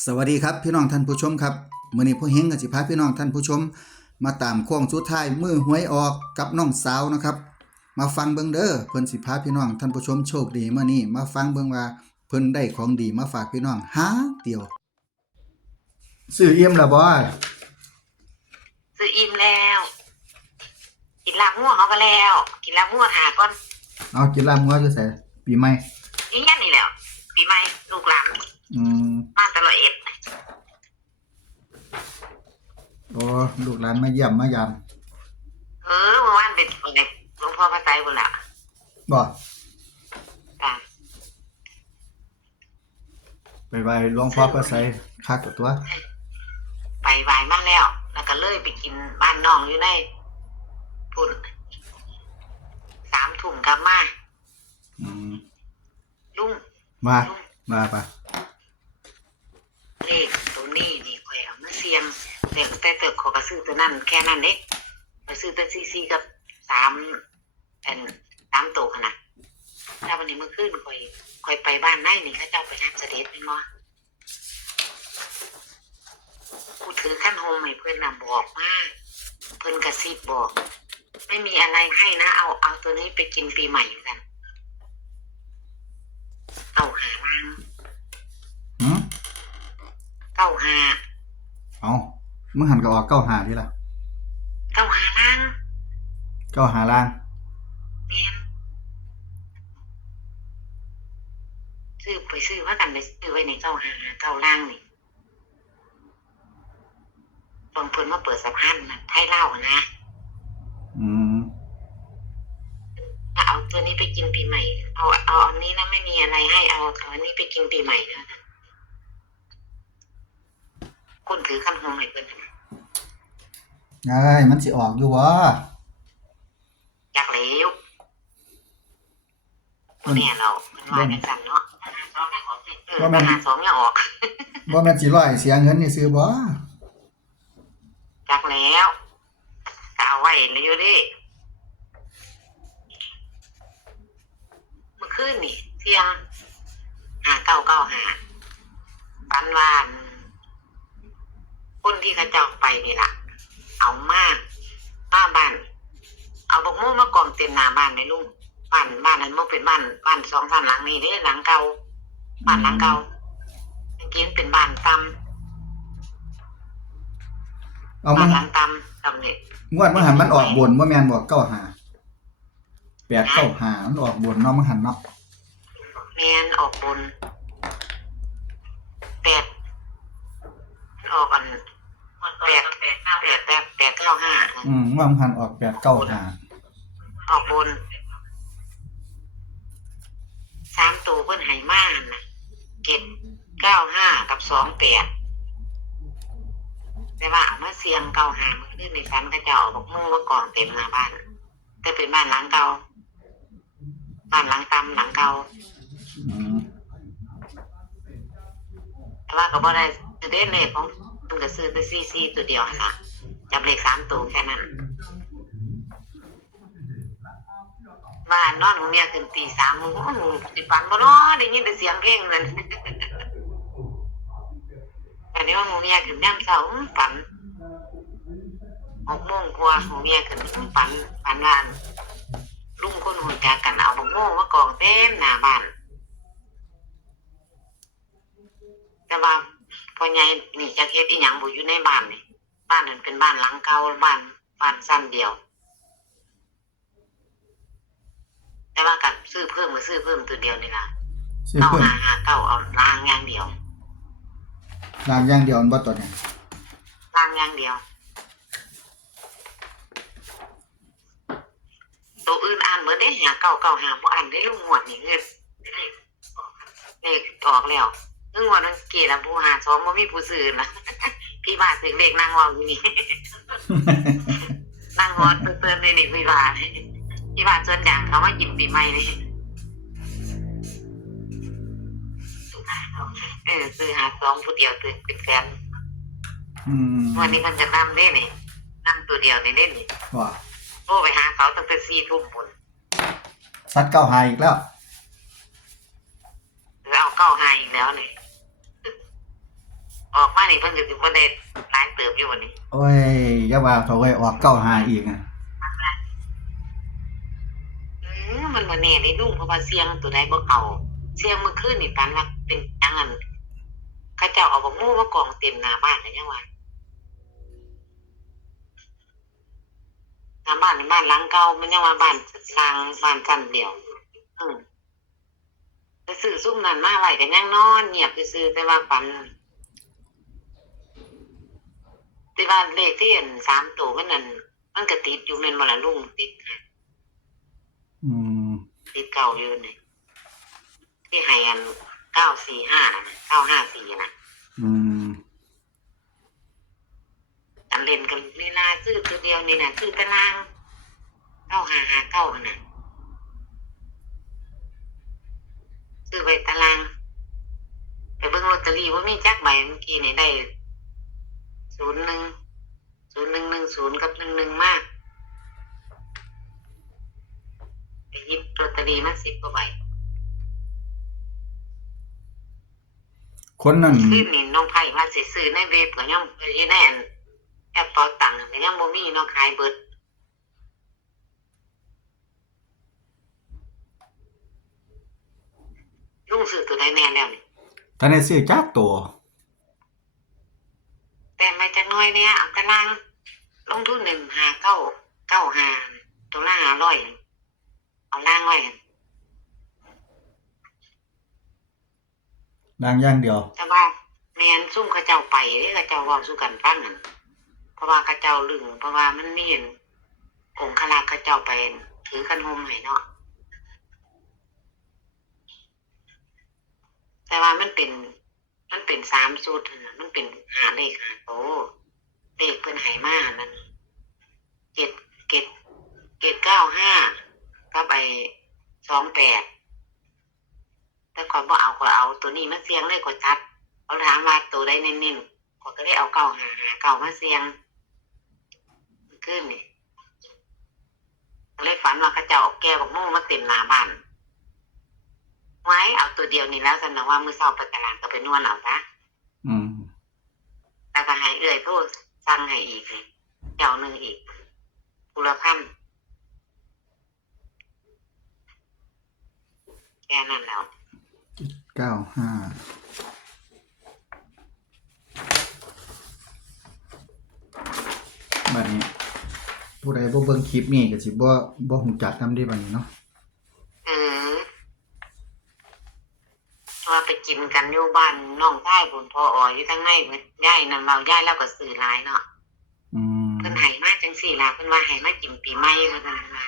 สวัสดีครับพี่น้องท่านผู้ชมครับมื้อนี้พ่อเฮงกับสิพาพี่น้องท่านผู้ชม มาตามโค้งสุดท้ายมือหวยออกกับน้องสาวนะครับ มาฟังเบิ่งเด้อเพิ่นสิพาพี่น้องท่านผู้ชมโชคดีมื้อนี้มาฟังเบิ่งว่าเพิ่นได้ของดีมาฝากพี่น้องหาเดียวซื้อเอี่ยมแล้วบ่ซื้ออิ่มแล้ว กินลาบงัวเขาก็แล้ว กินลาบงัวหาก่อนเอากินลาบงัวอยู่ไสปีใหม่นี่ยันนี่แหล้วปีใหม่ลูกหลานอื มมาตลอดเอ็ดโอ้ลูกหลานมาเยี่ยมมายามเออเมื่อวานเป็นคนไหนหลวงพ่อพระไตรบุญละบ่จ้ะไปไหว้หลวงพ่อพระไสยคักกว่าตัว ไปไหวายมาแล้ว แล้วก็เลยไปกินบ้านน้องอยู่ในพุ่นสามถุงกลับมาอืมลุงมา มาปะ เลขตัวนี้นี่ข่อยเอามาเสียงแต่แต่เติบขอกระซื้อตัวนั้นแค่นั้นเด็กไปซื้อตัวซีซีกับสามอันสามตัวขนาดถ้าวันนี้เมื่อคืนข่อยข่อยไปบ้านไน่นี่เขาเจ้าไปทำเสด็จเป็นบ่กูถือขั้นโฮมให้เพื่อนน่ะบอกมาเพื่อนกระซิบบอก ไม่มีอะไรให้นะ เอาเอาตัวนี้ไปกินปีใหม่กันเก้าหาล่าง หืม เก้าหาเอามึงหันก็ออกเก้าหาดีล่ะเก้าหาล่างเก้าหาล่างแม่นซื้อไปซื้อว่ากันไปซื้อไว้ในเก้าหาเก้าล่างนี่บางเพิ่นมาเปิดสะพานนะให้เล่านะอืมเอาตัวนี้ไปกินปีใหม่ เอาเอาอันนี้นะไม่มีอะไรให้เอาเอาอันนี้ไปกินปีใหม่นะ คนถือขั้นหงให้เพิ่นนะไอ้ยมันสิออกอยู่วะอยากเหลวบ่แน่เรามันว่าจังซั่นเนาะเออปัญหาสองอย่าออกบ่แม่นสิร้อยเสียเงินนี่ซื้อบ่จักแล้วก็เอาไว้เลยอยู่ดิเมื่อคืนนี่เที่ยงหาเก้าเก้าหาปันวาอัน คนที่เขาเจ้าไปนี่ล่ะ เอามากป้าบ้าน เอาบกโม่มากองเต็มหน้าบ้านไหมลุงบ้านบ้านนั้นมันเป็นบ้านบ้านสองสามหลังนี่เด้หลังเก่าบ้านหลังเก่าเมื่อกี้มันเป็นบ้านตเอาำมับ้านนหลังตำตำเนี่ยงวดมันหันมันออกบนบ่แม่นบ่เก้าหาแปดเก้าหามันออกบนเนาะมันหันเนาะแมนออกบนแปด ออกกันแปดแปดแปดแปดแปดเก้าห้าอืมว่ามันหันออกแปดเก้าหาออกบนสามตัวเพิ่นไหมาน่ะเจ็ดเก้าห้ากับสองแปดแต่ว่าเอามาเสียงเก้าห้ามันขึ้นในฝันก็จะเอาบอกมู่ว่าก่อนเต็มหน้าบ้าน แต่เป็นบ้านหลังเก่าบ้านหลังตำหลังเก่าอืมแต่ ว่าก็บ่ได้ซื้อได้เลขของมันก็ซื้อแต่ซีซีตัวเดียวหั่ะจับเลขสามตัวแค่นั้นว่านอนของเมียขึ้นตีสามโมงหนูสิฝันบ่เนาะได้ยินแต่เสียงเพลงนั่นอันนี้ว่าหมูเมียขึ้นย่ำเช้าฝันหกโมงกว่าหมูเมียขึ้นฝันฝันว่าลุงคนหุ่นจากกันเอาบักโม่มากองเต็มหน้าบ้าน แต่ว่าพ่อใหญ่นี่จะเฮ็ดอีหยังบ่อยู่ในบ้านนี่บ้านนั้นเป็นบ้านหลังเก่าบ้านบ้านสั้นเดียว แต่ว่ากับซื้อเพิ่มก็ซื้อเพิ่มตัวเดียวนี่ล่ะซื้อเก้าเพิ่มหาหาเก้าเอาล่างอย่างเดียวลางอย่างเดียวมันบ่ตัวนี้ล่างอย่างเดียว ตัวอื่นอ่านเบิดได้หาเก้าเก้าหาบ่อ่านได้ลุงหวดนี่เงินเลขออกแล้ว เรื่องงวดมันเกลียดละผู้หาสองบ่มีผู้ซื้อนะพี่บาทถึงเลขนั่งเว่าอยู่นี่ นั่งฮอดเตือนเลยนี่พี่บาทพี่บาทส่วนอย่างเขามากินปีใหม่นี่เออซื้อหาสองผู้เดียวตื่นเป็นแสนอืมวันนี้มันจะนำได้นี่นำตัวเดียวนี่เล่นนี่ว่าโทรไปหาเขาตั้งแต่สี่ทุ่มปุ่นซัดเก้าหาอีกแล้วเอาเก้าหาอีกแล้วนี่ มานี่เพิ่นก็สิบ่ได้หลายเติบอยู่วันนี้โอ้ยอย่าว่าเขาไว้ออกเก้าหาอีกอะอืมมันบ่แน่นี่ลุงเพราะว่าเสียงตัวใดบ่เข้าเสียงเมื่อคืนนี่ปานว่าเป็นจังอันเขาเจ้าเอาบักหมู่มากองเต็มหน้าบ้านเลยจังว่าหน้าบ้านนี่บ้านหลังเก่ามันยังว่าบ้านสร้างบ้านชั้นเดียว อืมไปซื้อซุ่มนั้นมาไว้ก็ยังนอนเงียบซื่อๆแต่ว่าฝัน ที่ว่าเลขที่เห็นสามตัวมันนั่นมันก็ติดอยู่แม่นบ่ล่ะลุงติดอืมติดเก่าอยู่นี่ที่ให้อันเก้าสี่ห้านะเก้าห้าสี่นะอืมอันเล่นกันนี่นาซื้อตัวเดียวนี่นะซื้อตารางเก้าห้าห้าเก้าน่ะซื้อไปตาราง ไปเบิ่งลอตเตอรี่ว่ามีจักใบเมื่อกี้นี่ได้ ศูนย์หนึ่งศูนย์หนึ่งหนึ่งศูนย์กับหนึ่งหนึ่งมากไปหยิบลอตเตอรี่มาสิบกว่าใบคนนั้นขึ้นนี่น้องไผ่มาสิซื้อในเว็บก็ยังอยู่ในอันแอปเป๋าตังค์ก็ยังบ่มีเนาะขายเบิดลุงซื้อตัวใดแน่แล้วนี่ท่านได้ซื้อจักตัวแต่มาจาก น้อยเนี่ยเอาตารางลงทุนหนึ่งหาเก้าเก้าหาตัวละห้าร้อยเอาล่างไว้กันดังอย่างเดียว แต่ว่าแม่นซุ่มเขาเจ้าไปเด้เขาเจ้าเว้าสู่กันฟังนั่นเพราะว่าเขาเจ้าลึงเพราะว่ามันมีเห็นองค์คลักษ์เขาเจ้าไปถือกันโฮมให้เนาะแต่ว่ามันเป็น มันเป็นสามสูตรน่ะมันเป็นหาเลขหาโตว เลขเพิ่นไหมานั่นเจ็ดเจ็ดเจ็ดเก้าห้ากับไอสองแปดแต่ก่อนบ่เอาก็เอาตัวนี้มาเสียงเลยก็จัดเขาถามว่าตัวได้เน้นๆก็ก็ได้เอาเก้าหาหาเก้ามาเสียงขึ้นนี่ก็เลยฝันว่าเขาเจ้าเอาแก้วกับโม่มาเต็มหน้าบ้านไว้เอาตัวเดียวนี่แล้วสนองว่ามือสอบไปตลาดก็ไปนวดเอาซะอืมแล้วก็ให้เอื่อยโทษ สั่งให้อีกเลยเจ้าหนึ่งอีกกุลพันแค่นั้นแล้วเก้าห้าบัดนี้ผู้ใดบ่เบิ่งคลิปนี้ก็สิบ่บ่ฮู้จักนำได้บัดนี้เนาะ เออว่าไป กินกันอยู่บ้านน้องใต้ผลพออ่ออยู่ทั้งในเพิ่นย่ายนั่นเราย่ายแล้วก็สื่อหลายเนาะอืมเพิ่นให้มาจังสี่ล่ะเพิ่นว่าให้มากินปีใหม่เพิ่นว่า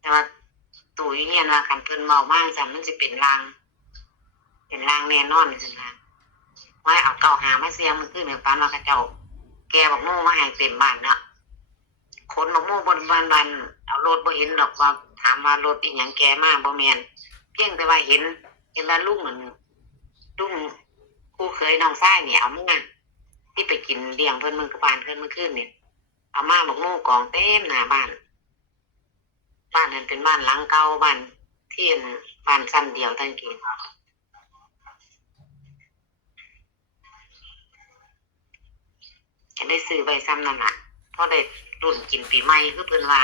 แต่ว่าตู่อยู่เฮียนว่าคันเพิ่นเมามากจังมันสิเป็นลาง เป็นลางแน่นอนจังซั่นว่าเอาเก่าหามาเสียงมันคือเหนือปานว่าเขาเจ้า แกบอกโม่มาให้เต็มบ้านเนาะคนบอกโม่บนบ้านบ้านเอารถบ่เห็นดอกว่าถามว่ารถอีหยังแกมาบ่แม่นเพียงแต่ว่าเห็น เห็นว่าลุงเหมือนลุงคู่เคยน้องชายเนี่ยเอามาที่ไปกินเลี้ยงเพิ่นมือกระบานเพิ่นเมื่อคืนเนี่ยเอามาบอกโม่กองเต็มหน้าบ้าน บ้านนั้นเป็นบ้านหลังเก่าบ้านเที่ยนบ้านสั้นเดียวทั้งกินจะได้ซื้อใบซ้ำนั่นล่ะเพราะได้รุ่นกินปีใหม่คือเพิ่อนว่า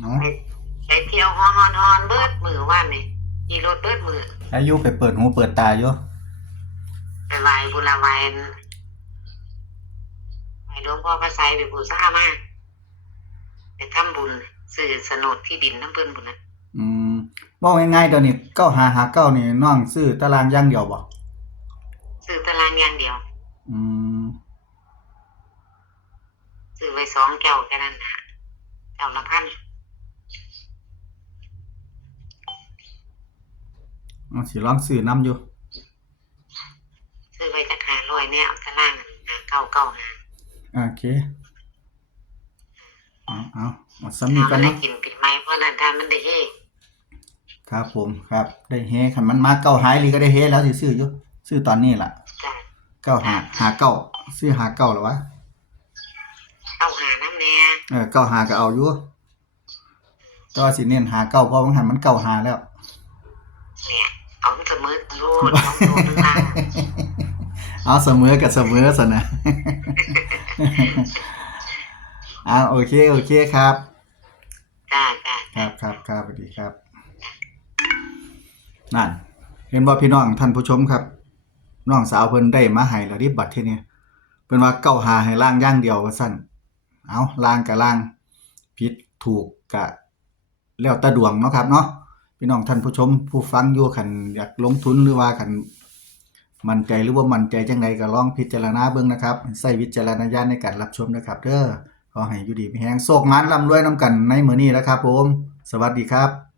เนาะไปเที่ยวฮอนฮอนฮอนเบิดมือว่านนี่ขี่รถเบิดมืออายุไปเปิดหูเปิดตาอยู่ไปไหว้บุญละไหว้ไหว้หลวงพ่อพระไสยไปบูชามาไปทำบุญซื้อโฉนดที่ดินน้ำเพิ่นบุญนะอืมบอกง่ายๆเดี๋ยวนี้เก้าหาหาเก้านี่น้องซื้อตารางอย่างเดียวบ่ซื้อตารางอย่างเดียว อืมซื้อไว้สองแก้วแค่นั้นนะแก้วละพัน เอาสิลองซื้อนํอยู่ ซื้อไว้จักหาร้อยเนี่ยเอาตารางหาเก้าเก้าหาโอเค เอาเอาเอาซ้ำนี้ถ้ากัมันนได้เนาะกินปิดไม้เพราะนั้นถ้ามันได้เฮครับผมครับ ได้เฮคันมันมาเก้าหายหรือก็ได้เฮแล้วสิซื้ออยู่ ซื้อตอนนี้ล่ะจ้ะเก้าหาหาเก้าซื้อหาเก้าหรอวะ เก้าหาน้ำแน่เออเก้าหาก็เอาอยู่ก็สิเน้นหาเก้าเพราะว่าหันมันเก้าหาแล้วเนี่ยเอาเส มอรูดเอาโดนล่างเอาเสมอกับเสมอสนะอ่าโอเคโอเคครับจ้าจ้าครับครับครับสวัสดีครับ นั่น เห็นว่าพี่น้องท่านผู้ชมครับน้องสาวเพิ่นได้มาให้แล้วดิบัตรที่นี่เพิ่นว่าเก้าหาให้ล่างอย่างเดียวว่าซั่นเอาล่างกับล่างผิดถูกกะแล้วแต่ดวงเนาะครับเนาะ พี่น้องท่านผู้ชม ผู้ฟังอยู่ขันอยากลงทุนหรือว่าขันมั่นใจหรือว่ามั่นใจจังไดก็ลองพิจารณาเบิ่งนะครับใส่วิจารณญาณในการรับชมนะครับเด้อขอให้อยู่ดีมีแฮงโชคงานร่ำรวยน้ำกันในมื้อนี้แล้วครับผม สวัสดีครับ